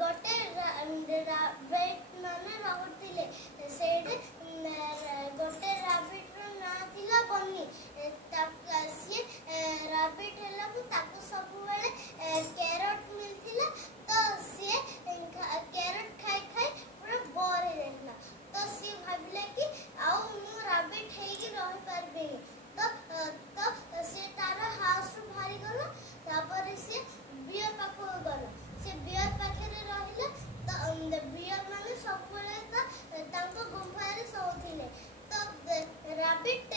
गोटे राबिट माने रहुथिले सेडे गोटे राबिट रो ना थिला बन्नी सी राबिट हेला ताको सब बेले कैरट मिलथिला तो सी कैरट खाई खाई पूरा बोर हो जाइला तो सी भाबिला कि आउ मु राबिट हे कि रहि परबेनी तो से तार हाउस रो भारी गलो तापर से बियर पाखो गलो से बियर पाखे रे रहिला तो बियर माने सब बेले तांको गुंफा रे सोथिले तो राबिट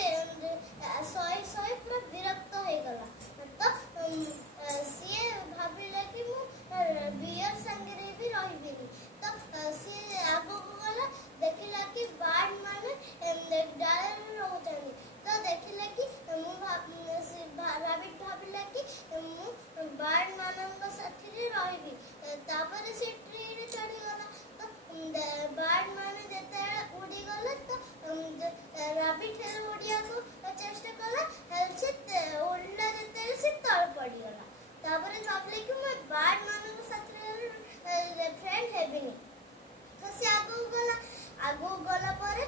सोई सोई पूरा विरक्त हो गला तो सी भाबिला कि मु बियर संगे रे भी रहिबेनी तो सी आगो गला देखिला कि बार्ड माने डाले रे रहउछनी तो देखिला कि मु राबिट भाबिला कि मु बार्ड मानक साथी रे रहिबी तापर से ट्री रे चढ़ी गला तो बार्ड माने जेते उड़ी गला तो राबिट हे उड़िया को चेष्टा कला हेल से उड़ला जेते से तळ पड़ी गला तापर भाबिला कि मु बार्ड मानक साथी रे फ्रेंड हेबिनी तो से आगो गला पर